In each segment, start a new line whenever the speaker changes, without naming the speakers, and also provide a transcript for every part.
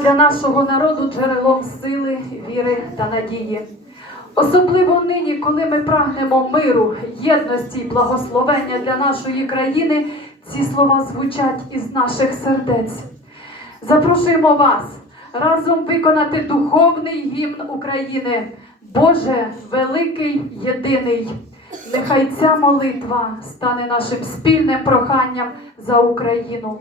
для нашого народу джерелом сили, віри та надії. Особливо нині, коли ми прагнемо миру, єдності й благословення для нашої країни, ці слова звучать із наших сердець. Запрошуємо вас разом виконати духовний гімн України. Боже, великий єдиний. Нехай ця молитва стане нашим спільним проханням за Україну.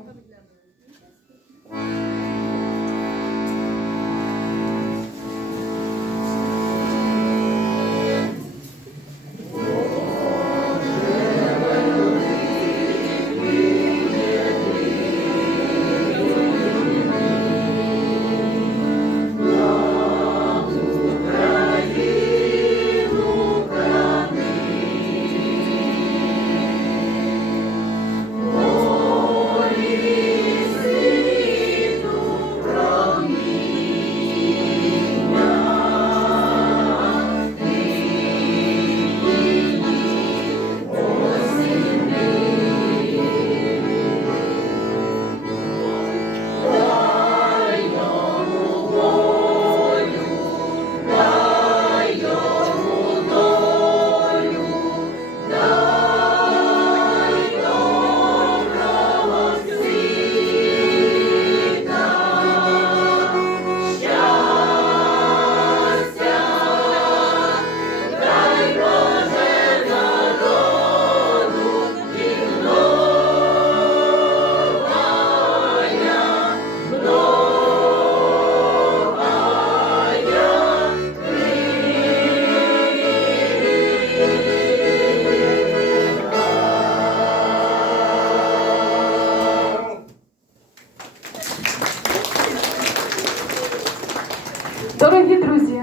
Дорогі друзі,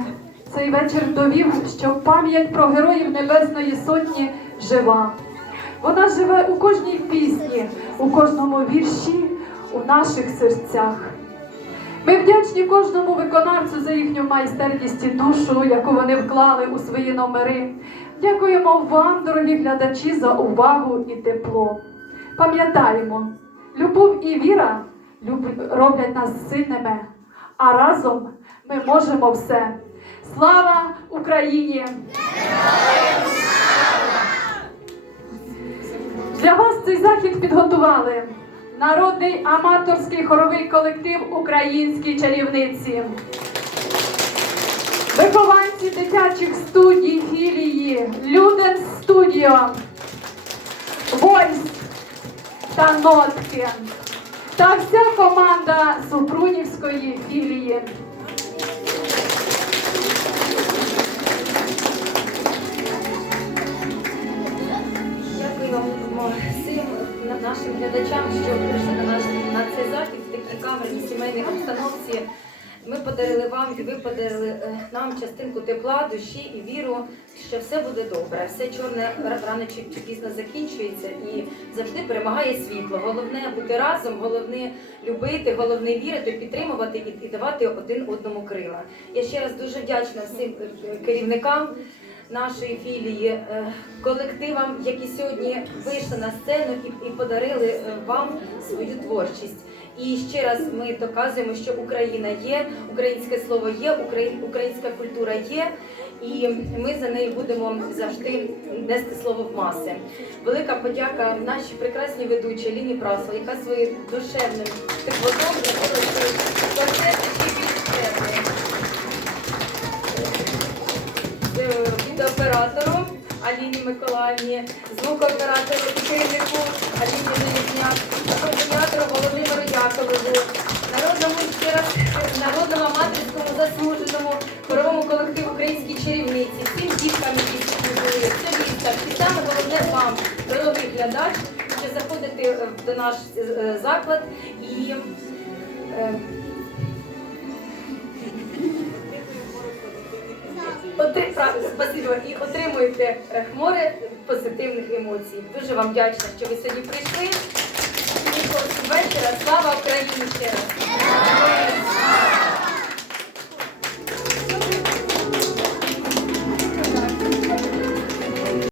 цей вечір довів, що пам'ять про героїв Небесної Сотні жива. Вона живе у кожній пісні, у кожному вірші, у наших серцях. Ми вдячні кожному виконавцю за їхню майстерність і душу, яку вони вклали у свої номери. Дякуємо вам, дорогі глядачі, за увагу і тепло. Пам'ятаємо, любов і віра роблять нас сильними, а разом ми можемо все. Слава Україні! Для вас цей захід підготували народний аматорський хоровий колектив Українські чарівниці, вихованці дитячих студій філії Люден Студіо, Войс та Нотки та вся команда Супрунівської філії.
Камерній сімейній обстановці. Ми подарили вам і ви подарили е, нам частинку тепла, душі і віру, що все буде добре. Все чорне ра- рано чи, пізно закінчується і завжди перемагає світло. Головне бути разом, головне любити, головне вірити, підтримувати і, і давати один одному крила. Я ще раз дуже вдячна всім е, керівникам нашої філії, е, колективам, які сьогодні вийшли на сцену і, подарили е, вам свою творчість. І ще раз ми доказуємо, що Україна є, українське слово є, українська культура є, і ми за нею будемо завжди нести слово в маси. Велика подяка нашій прекрасній ведучій Ліні Прасова, яка своїм душевним теплотом відеооператору Аліні Миколаївні, звукооператору керівнику Аліні Железняк, акомпаніатору Володимиру Яковлеву, народному ще раз народному аматорському заслуженому хоровому колективу українські чарівниці, всім діткам, які були, солістам, і саме головне вам, дорогий глядач, що заходите е, до наш е, заклад і. Спасибо. І отримуєте хмори позитивних емоцій. Дуже вам вдячна, що ви сьогодні прийшли. Вечора. Слава Україні!